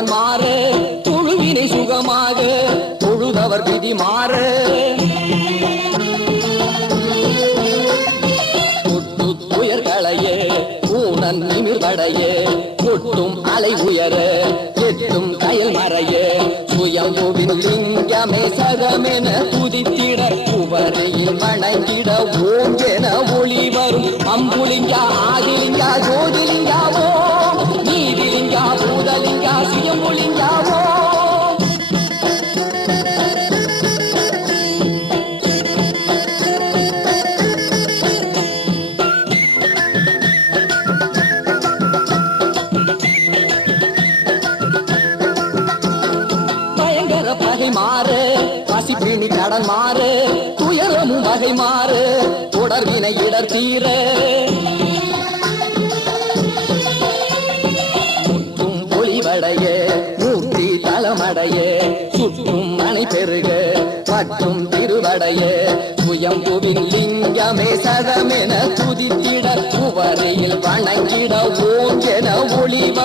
உடன் மாற தொழுவினை சுகமாக தொழுதவர் விதி மாற தொட்டு துயர் களையே ஊனன் நிமிர்வடையே கொட்டும் அலை உயர எட்டும் கயல் மறையே சுயம்புவின் லிங்கமே சகமென துதித்திட உவரையில் வணங்கிட ஓங்கென ஒளி வரும் அம்புலிங்கா ஆதிலிங்கா ஜோதிலிங்காவோ நீதிலிங்கா பூதலிங்கா சுயம்புலிங்காவோ பகை மாறு பசிப்பிணி கடன் மாறு துயரமும் வகை மாறு தொடர்வினை இடர் தீர முற்றும் ஒளிவடைய மூர்த்தி தலமடைய சுற்றும் மனை பெருக மற்றும் திருவடைய சுயம்புவின் லிங்கமே சதமென துதித்திட உவரையில் வணங்கிட ஓங்கென ஒளிவ